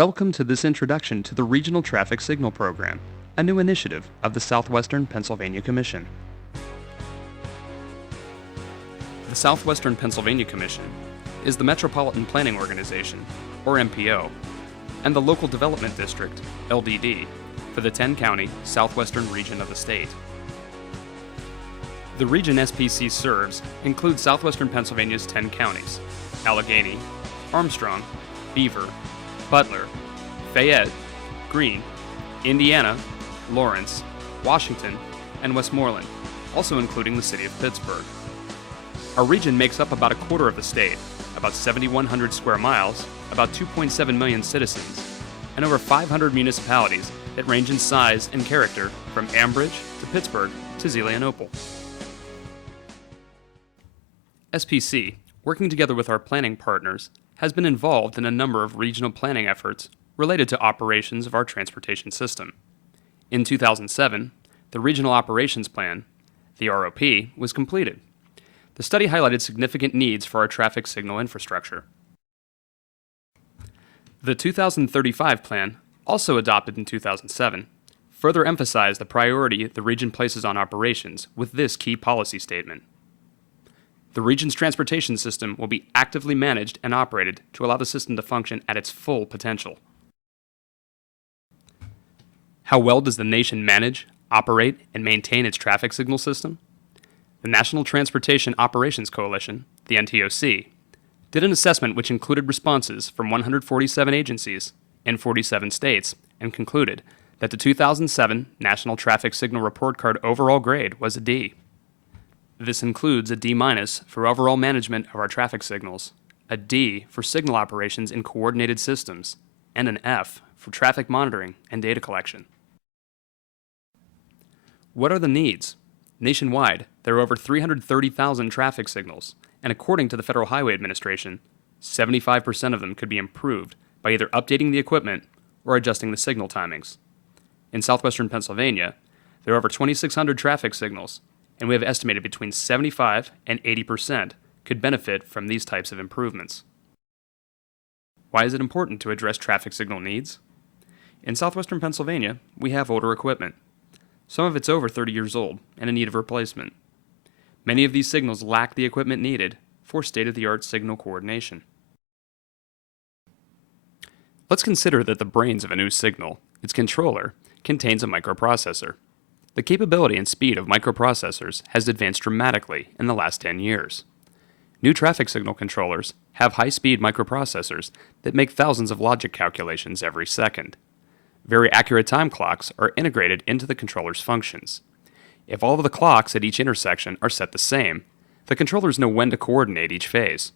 Welcome to this introduction to the Regional Traffic Signal Program, a new initiative of the Southwestern Pennsylvania Commission. The Southwestern Pennsylvania Commission is the Metropolitan Planning Organization, or MPO, and the Local Development District, LDD, for the 10-county southwestern region of the state. The region SPC serves includes southwestern Pennsylvania's 10 counties: Allegheny, Armstrong, Beaver, Butler, Fayette, Greene, Indiana, Lawrence, Washington, and Westmoreland, also including the city of Pittsburgh. Our region makes up about a quarter of the state, about 7,100 square miles, about 2.7 million citizens, and over 500 municipalities that range in size and character from Ambridge to Pittsburgh to Zelienople. SPC, working together with our planning partners, has been involved in a number of regional planning efforts related to operations of our transportation system. In 2007, the Regional Operations Plan, the ROP, was completed. The study highlighted significant needs for our traffic signal infrastructure. The 2035 Plan, also adopted in 2007, further emphasized the priority the region places on operations with this key policy statement. The region's transportation system will be actively managed and operated to allow the system to function at its full potential. How well does the nation manage, operate, and maintain its traffic signal system? The National Transportation Operations Coalition, the NTOC, did an assessment which included responses from 147 agencies in 47 states and concluded that the 2007 National Traffic Signal Report Card overall grade was a D. This includes a D- for overall management of our traffic signals, a D for signal operations in coordinated systems, and an F for traffic monitoring and data collection. What are the needs? Nationwide, there are over 330,000 traffic signals, and according to the Federal Highway Administration, 75% of them could be improved by either updating the equipment or adjusting the signal timings. In southwestern Pennsylvania, there are over 2,600 traffic signals, and we have estimated between 75 and 80% could benefit from these types of improvements. Why is it important to address traffic signal needs? In southwestern Pennsylvania, we have older equipment. Some of it's over 30 years old and in need of replacement. Many of these signals lack the equipment needed for state-of-the-art signal coordination. Let's consider that the brains of a new signal, its controller, contains a microprocessor. The capability and speed of microprocessors has advanced dramatically in the last 10 years. New traffic signal controllers have high-speed microprocessors that make thousands of logic calculations every second. Very accurate time clocks are integrated into the controller's functions. If all of the clocks at each intersection are set the same, the controllers know when to coordinate each phase.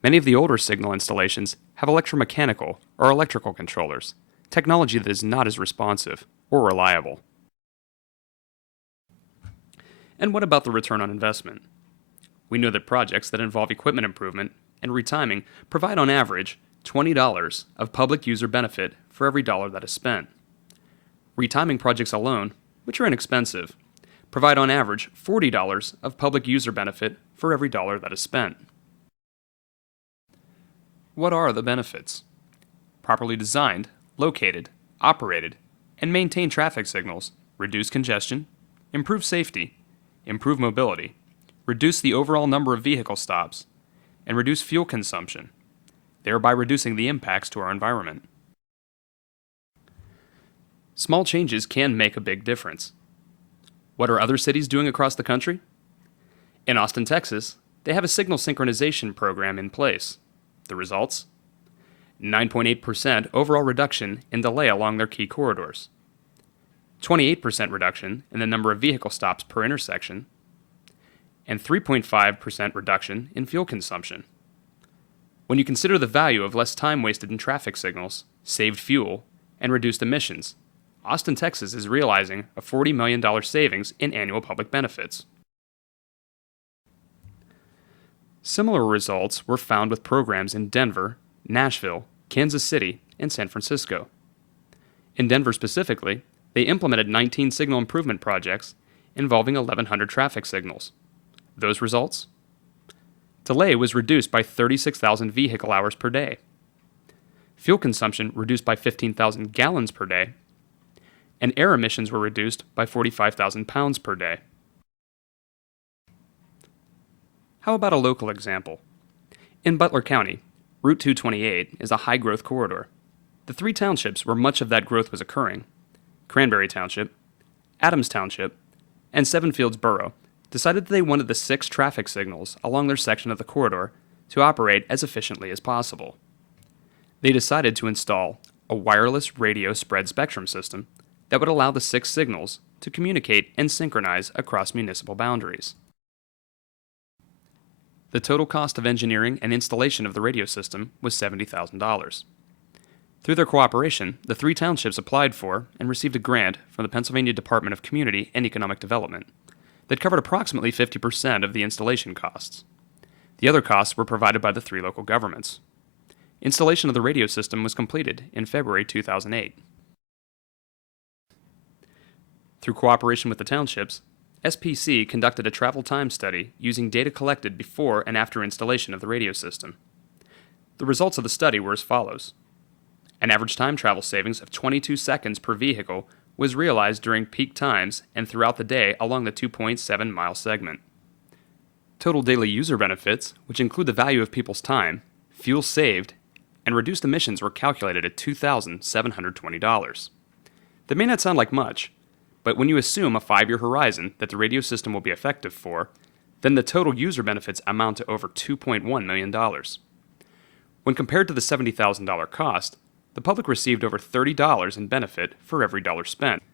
Many of the older signal installations have electromechanical or electrical controllers, technology that is not as responsive or reliable. And what about the return on investment? We know that projects that involve equipment improvement and retiming provide on average $20 of public user benefit for every dollar that is spent. Retiming projects alone, which are inexpensive, provide on average $40 of public user benefit for every dollar that is spent. What are the benefits? Properly designed, located, operated, and maintained traffic signals reduce congestion, improve safety, improve mobility, reduce the overall number of vehicle stops, and reduce fuel consumption, thereby reducing the impacts to our environment. Small changes can make a big difference. What are other cities doing across the country? In Austin, Texas, they have a signal synchronization program in place. The results? 9.8% overall reduction in delay along their key corridors, 28% reduction in the number of vehicle stops per intersection, and 3.5% reduction in fuel consumption. When you consider the value of less time wasted in traffic signals, saved fuel, and reduced emissions, Austin, Texas is realizing a $40 million savings in annual public benefits. Similar results were found with programs in Denver, Nashville, Kansas City, and San Francisco. In Denver specifically, they implemented 19 signal improvement projects involving 1,100 traffic signals. Those results? Delay was reduced by 36,000 vehicle hours per day. fuel consumption reduced by 15,000 gallons per day, and air emissions were reduced by 45,000 pounds per day. How about a local example? In Butler County, Route 228 is a high-growth corridor. The three townships where much of that growth was occurring, Cranberry Township, Adams Township, and Seven Fields Borough, decided that they wanted the 6 traffic signals along their section of the corridor to operate as efficiently as possible. They decided to install a wireless radio spread spectrum system that would allow the 6 signals to communicate and synchronize across municipal boundaries. The total cost of engineering and installation of the radio system was $70,000. Through their cooperation, the 3 townships applied for and received a grant from the Pennsylvania Department of Community and Economic Development that covered approximately 50% of the installation costs. The other costs were provided by the 3 local governments. Installation of the radio system was completed in February 2008. Through cooperation with the townships, SPC conducted a travel time study using data collected before and after installation of the radio system. The results of the study were as follows. An average time travel savings of 22 seconds per vehicle was realized during peak times and throughout the day along the 2.7-mile segment. Total daily user benefits, which include the value of people's time, fuel saved, and reduced emissions were calculated at $2,720. That may not sound like much, but when you assume a 5-year horizon that the radio system will be effective for, then the total user benefits amount to over $2.1 million. When compared to the $70,000 cost, the public received over $30 in benefit for every dollar spent.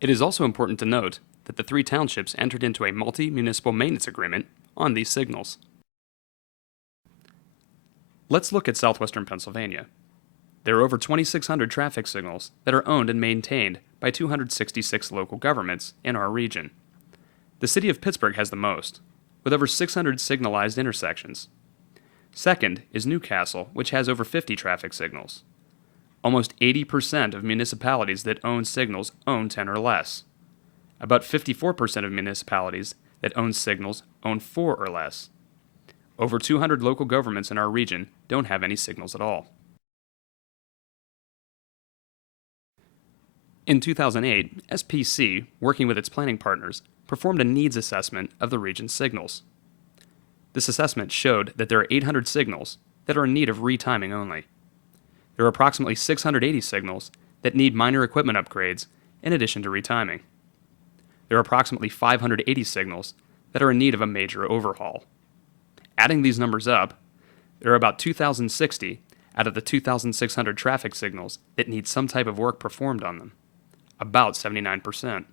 It is also important to note that the 3 townships entered into a multi-municipal maintenance agreement on these signals. Let's look at southwestern Pennsylvania. There are over 2,600 traffic signals that are owned and maintained by 266 local governments in our region. The city of Pittsburgh has the most, with over 600 signalized intersections. Second is Newcastle, which has over 50 traffic signals. Almost 80% of municipalities that own signals own 10 or less. About 54% of municipalities that own signals own 4 or less. Over 200 local governments in our region don't have any signals at all. In 2008, SPC, working with its planning partners, performed a needs assessment of the region's signals. This assessment showed that there are 800 signals that are in need of retiming only. There are approximately 680 signals that need minor equipment upgrades in addition to retiming. There are approximately 580 signals that are in need of a major overhaul. Adding these numbers up, there are about 2,060 out of the 2,600 traffic signals that need some type of work performed on them, about 79%.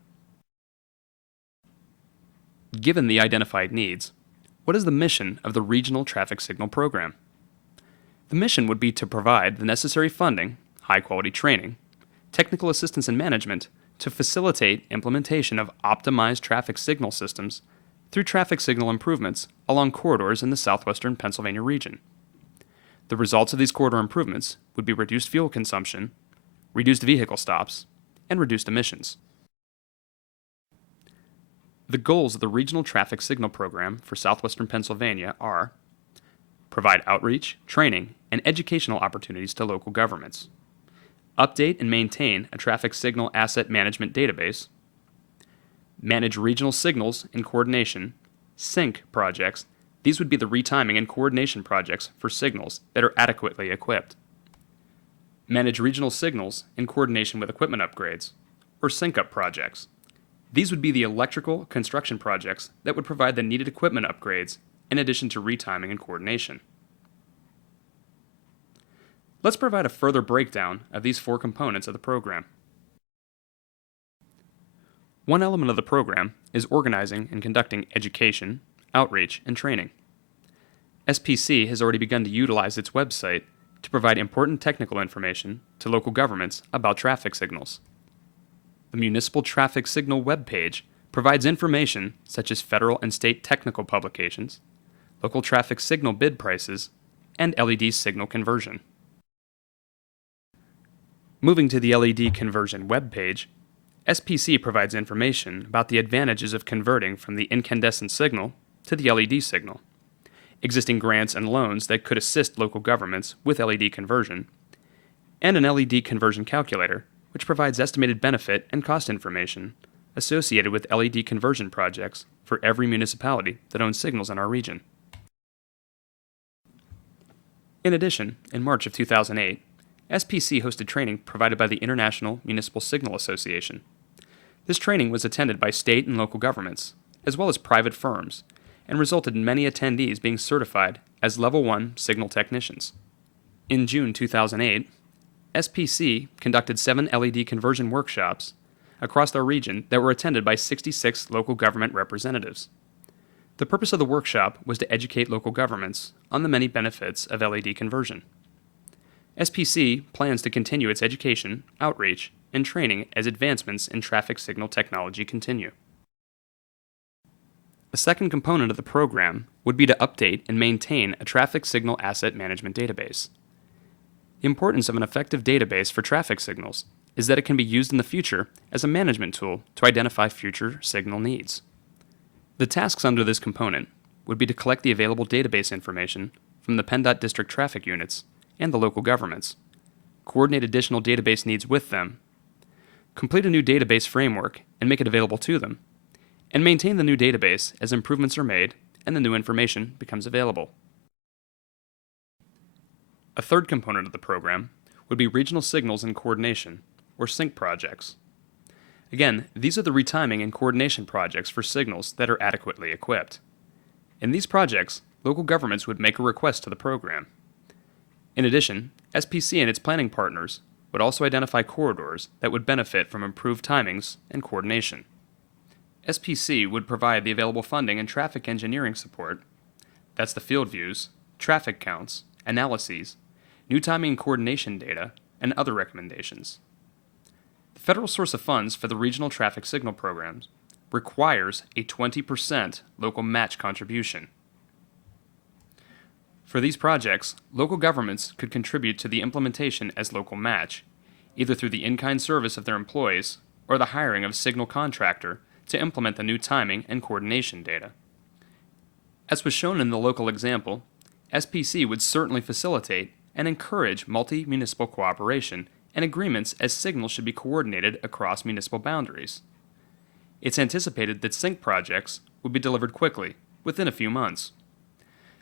Given the identified needs, what is the mission of the Regional Traffic Signal Program? The mission would be to provide the necessary funding, high-quality training, technical assistance and management to facilitate implementation of optimized traffic signal systems through traffic signal improvements along corridors in the southwestern Pennsylvania region. The results of these corridor improvements would be reduced fuel consumption, reduced vehicle stops, and reduced emissions. The goals of the Regional Traffic Signal Program for southwestern Pennsylvania are: provide outreach, training, and educational opportunities to local governments, update and maintain a traffic signal asset management database, manage regional signals in coordination, sync projects. These would be the retiming and coordination projects for signals that are adequately equipped. Manage regional signals in coordination with equipment upgrades, or sync-up projects. These would be the electrical construction projects that would provide the needed equipment upgrades in addition to retiming and coordination. Let's provide a further breakdown of these 4 components of the program. One element of the program is organizing and conducting education, outreach, and training. SPC has already begun to utilize its website to provide important technical information to local governments about traffic signals. The Municipal Traffic Signal webpage provides information such as federal and state technical publications, local traffic signal bid prices, and LED signal conversion. Moving to the LED conversion webpage, SPC provides information about the advantages of converting from the incandescent signal to the LED signal, existing grants and loans that could assist local governments with LED conversion, and an LED conversion calculator, which provides estimated benefit and cost information associated with LED conversion projects for every municipality that owns signals in our region. In addition, in March of 2008, SPC hosted training provided by the International Municipal Signal Association. This training was attended by state and local governments, as well as private firms, and resulted in many attendees being certified as Level 1 signal technicians. In June 2008, SPC conducted 7 LED conversion workshops across our region that were attended by 66 local government representatives. The purpose of the workshop was to educate local governments on the many benefits of LED conversion. SPC plans to continue its education, outreach, and training as advancements in traffic signal technology continue. A second component of the program would be to update and maintain a traffic signal asset management database. The importance of an effective database for traffic signals is that it can be used in the future as a management tool to identify future signal needs. The tasks under this component would be to collect the available database information from the PennDOT district traffic units and the local governments, coordinate additional database needs with them, complete a new database framework and make it available to them, and maintain the new database as improvements are made and the new information becomes available. A third component of the program would be regional signals and coordination, or SYNC projects. Again, these are the retiming and coordination projects for signals that are adequately equipped. In these projects, local governments would make a request to the program. In addition, SPC and its planning partners would also identify corridors that would benefit from improved timings and coordination. SPC would provide the available funding and traffic engineering support, that's the field views, traffic counts, analyses, new timing and coordination data, and other recommendations. The federal source of funds for the regional traffic signal programs requires a 20% local match contribution. For these projects, local governments could contribute to the implementation as local match, either through the in-kind service of their employees or the hiring of a signal contractor to implement the new timing and coordination data. As was shown in the local example, SPC would certainly facilitate and encourage multi-municipal cooperation and agreements as signals should be coordinated across municipal boundaries. It's anticipated that SYNC projects would be delivered quickly, within a few months.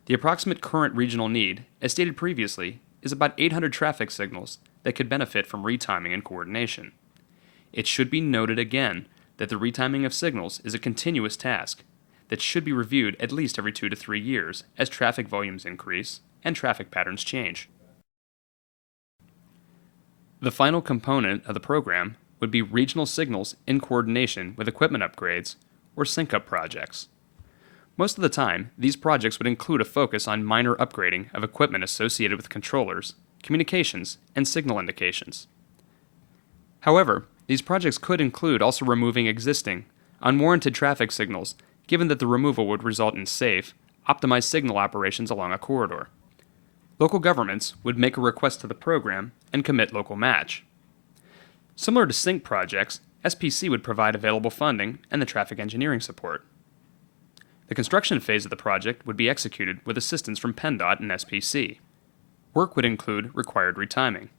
The approximate current regional need, as stated previously, is about 800 traffic signals that could benefit from retiming and coordination. It should be noted again that the retiming of signals is a continuous task that should be reviewed at least every 2 to 3 years as traffic volumes increase and traffic patterns change. The final component of the program would be regional signals in coordination with equipment upgrades, or sync-up projects. Most of the time, these projects would include a focus on minor upgrading of equipment associated with controllers, communications, and signal indications. However, these projects could include also removing existing, unwarranted traffic signals, given that the removal would result in safe, optimized signal operations along a corridor. Local governments would make a request to the program and commit local match. Similar to SYNC projects, SPC would provide available funding and the traffic engineering support. The construction phase of the project would be executed with assistance from PennDOT and SPC. Work would include required retiming.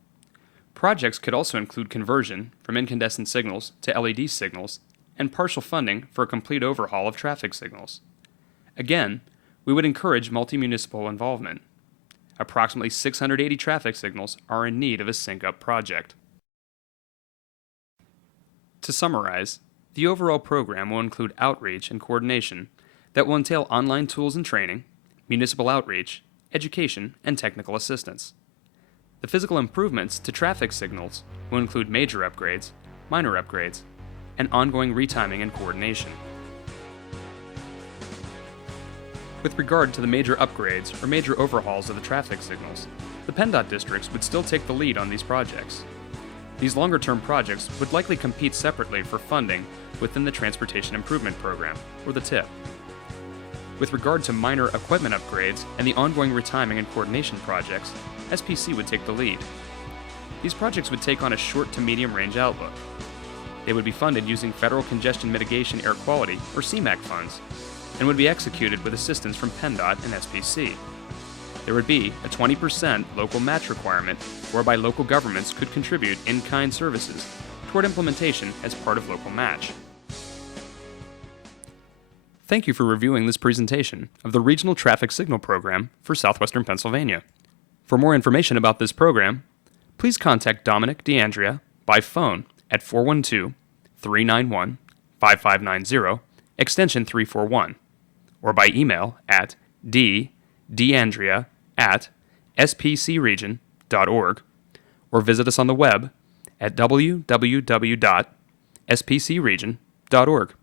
Projects could also include conversion from incandescent signals to LED signals and partial funding for a complete overhaul of traffic signals. Again, we would encourage multi-municipal involvement. Approximately 680 traffic signals are in need of a sync-up project. To summarize, the overall program will include outreach and coordination that will entail online tools and training, municipal outreach, education, and technical assistance. The physical improvements to traffic signals will include major upgrades, minor upgrades, and ongoing retiming and coordination. With regard to the major upgrades or major overhauls of the traffic signals, the PennDOT districts would still take the lead on these projects. These longer-term projects would likely compete separately for funding within the Transportation Improvement Program, or the TIP. With regard to minor equipment upgrades and the ongoing retiming and coordination projects, SPC would take the lead. These projects would take on a short to medium range outlook. They would be funded using Federal Congestion Mitigation Air Quality, or CMAQ funds, and would be executed with assistance from PennDOT and SPC. there would be a 20% local match requirement whereby local governments could contribute in-kind services toward implementation as part of local match. Thank you for reviewing this presentation of the Regional Traffic Signal Program for Southwestern Pennsylvania. For more information about this program, please contact Dominic DeAndrea by phone at 412-391-5590, extension 341, or by email at ddeandrea@spcregion.org, or visit us on the web at www.spcregion.org.